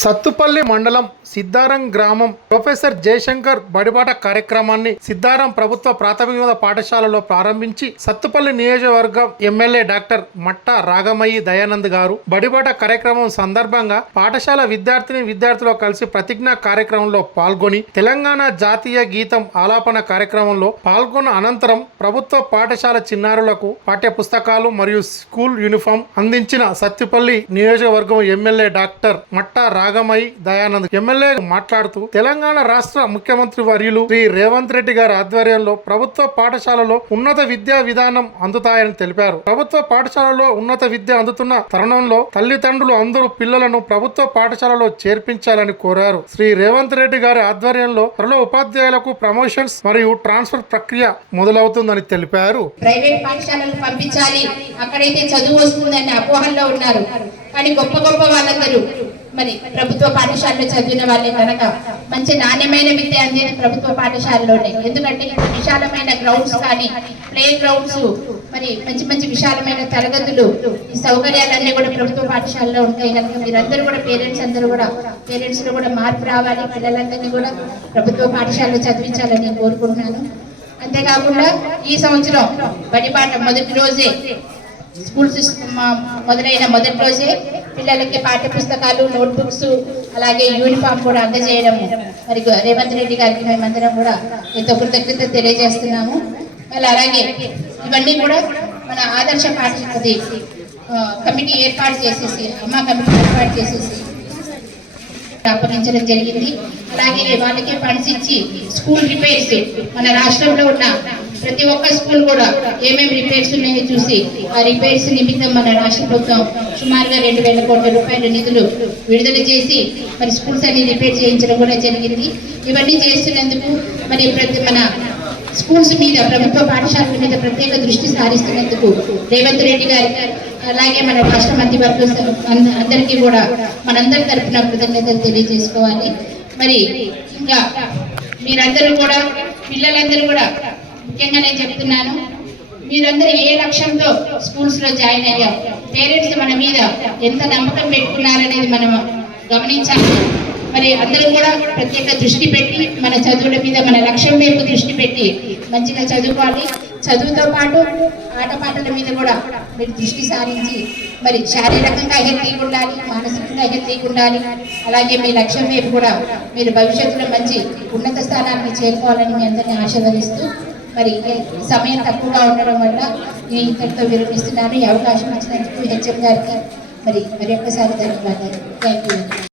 సత్తుపల్లి మండలం సిద్ధారం గ్రామం ప్రొఫెసర్ జయశంకర్ బడిబాట కార్యక్రమాన్ని సిద్ధారం ప్రభుత్వ ప్రాథమిక పాఠశాలలో ప్రారంభించి సత్తుపల్లి నియోజకవర్గం ఎమ్మెల్యే డాక్టర్ మట్టా రాగమయ్యి దయానంద్ గారు బడిబాట కార్యక్రమం సందర్భంగా పాఠశాల విద్యార్థులు కలిసి ప్రతిజ్ఞా కార్యక్రమంలో పాల్గొని తెలంగాణ జాతీయ గీతం ఆలాపన కార్యక్రమంలో పాల్గొన్న అనంతరం ప్రభుత్వ పాఠశాల చిన్నారులకు పాఠ్య పుస్తకాలు మరియు స్కూల్ యూనిఫామ్ అందించిన సత్తుపల్లి నియోజకవర్గం ఎమ్మెల్యే డాక్టర్ మట్టా రాగమయ్యి దయానంద్ ఎమ్మెల్యే మాట్లాడుతూ తెలంగాణ రాష్ట్ర ముఖ్యమంత్రి వర్యులు శ్రీ రేవంత్ రెడ్డి గారి ఆధ్వర్యంలో ప్రభుత్వ పాఠశాలలో ఉన్నత విద్యా విధానం అందుతాయని తెలిపారు. ప్రభుత్వ పాఠశాలలో ఉన్నత విద్య అందుతున్న తరుణంలో తల్లిదండ్రులు అందరూ పిల్లలను ప్రభుత్వ పాఠశాలలో చేర్పించాలని కోరారు. శ్రీ రేవంత్ రెడ్డి గారి ఆధ్వర్యంలో త్వరలో ఉపాధ్యాయులకు ప్రమోషన్స్ మరియు ట్రాన్స్ఫర్ ప్రక్రియ మొదలవుతుందని తెలిపారు. ప్రైవేట్ పాఠశాలలు పంపించాలి, అక్కడైతే చదువు వస్తుందని అపోహల్లో ఉన్నారు. కానీ గొప్ప గొప్ప వాళ్ళందరూ మరి ప్రభుత్వ పాఠశాలలో చదివిన వాళ్ళే కనుక మంచి నాణ్యమైన విద్య అందేది ప్రభుత్వ పాఠశాలలోనే. ఎందుకంటే విశాలమైన గ్రౌండ్స్ కానీ ప్లే గ్రౌండ్స్, మరి మంచి మంచి విశాలమైన తరగతులు, ఈ సౌకర్యాలన్నీ కూడా ప్రభుత్వ పాఠశాలలో ఉంటాయి కనుక మీరందరూ కూడా పేరెంట్స్ లో కూడా మార్పు రావాలి, పిల్లలందరినీ కూడా ప్రభుత్వ పాఠశాలలో చదివించాలని కోరుకుంటున్నాను. అంతేకాకుండా ఈ సంవత్సరం బడిబాట మొదటి రోజే స్కూల్ సిస్టమ్ మొదలైన మొదటి రోజే పిల్లలకి పాఠ్య పుస్తకాలు, నోట్బుక్స్, అలాగే యూనిఫామ్ కూడా అందజేయడం మరి రేవంత్ రెడ్డి గారికి మేమందరం కూడా ఎంతో కృతజ్ఞత తెలియజేస్తున్నాము. మళ్ళీ అలాగే ఇవన్నీ కూడా మన ఆదర్శ పాఠశాల కమిటీ ఏర్పాటు చేసేసి అప్పగించడం జరిగింది. అలాగే వాళ్ళకే ఫండ్స్ ఇచ్చి స్కూల్ రిపేర్స్ మన రాష్ట్రంలో ఉన్న ప్రతి ఒక్క స్కూల్ కూడా ఏమేమి రిపేర్స్ ఉన్నాయో చూసి ఆ రిపేర్స్ నిమిత్తం మన రాష్ట్ర ప్రభుత్వం సుమారుగా 2,000 కోట్ల రూపాయల నిధులు విడుదల చేసి మరి స్కూల్స్ అన్ని రిపేర్ చేయించడం కూడా జరిగింది. ఇవన్నీ చేస్తున్నందుకు మరి మన స్కూల్స్ మీద, ప్రభుత్వ పాఠశాలల మీద ప్రత్యేక దృష్టి సారిస్తున్నందుకు రేవంత్ రెడ్డి గారికి, అలాగే మన రాష్ట్ర మంత్రివర్గం అందరికీ కూడా మనందరి తరఫున కృతజ్ఞతలు తెలియజేసుకోవాలి. మరి ఇంకా మీరందరూ కూడా, పిల్లలందరూ కూడా ముఖ్యంగా నేను చెప్తున్నాను, మీరందరూ ఏ లక్ష్యంతో స్కూల్స్ లో జాయిన్ అయ్యారు, పేరెంట్స్ మన మీద ఎంత నమ్మకం పెట్టుకున్నారనేది మనం గమనించాలి. మరి అందరూ కూడా ప్రత్యేక దృష్టి పెట్టి మన చదువుల మీద, మన లక్ష్యం వైపు దృష్టి పెట్టి మంచిగా చదువుకోవాలి. చదువుతో పాటు ఆటపాటల మీద కూడా మీరు దృష్టి సారించి మరి శారీరకంగా హెల్తీగా ఉండాలి, మానసికంగా హెల్తీగా ఉండాలి. అలాగే మీ లక్ష్యం వైపు కూడా మీరు భవిష్యత్తులో మంచి ఉన్నత స్థానాన్ని చేరుకోవాలని మీ అందరినీ ఆశీర్వదిస్తూ మరి సమయం తక్కువగా ఉండడం వల్ల నేను ఇంతటితో విరమిస్తున్నాను. ఈ అవకాశం ఇచ్చినందుకు హెచ్ఎం గారికి మరి ఒక్కసారి ధన్యవాదాలు. Thank you.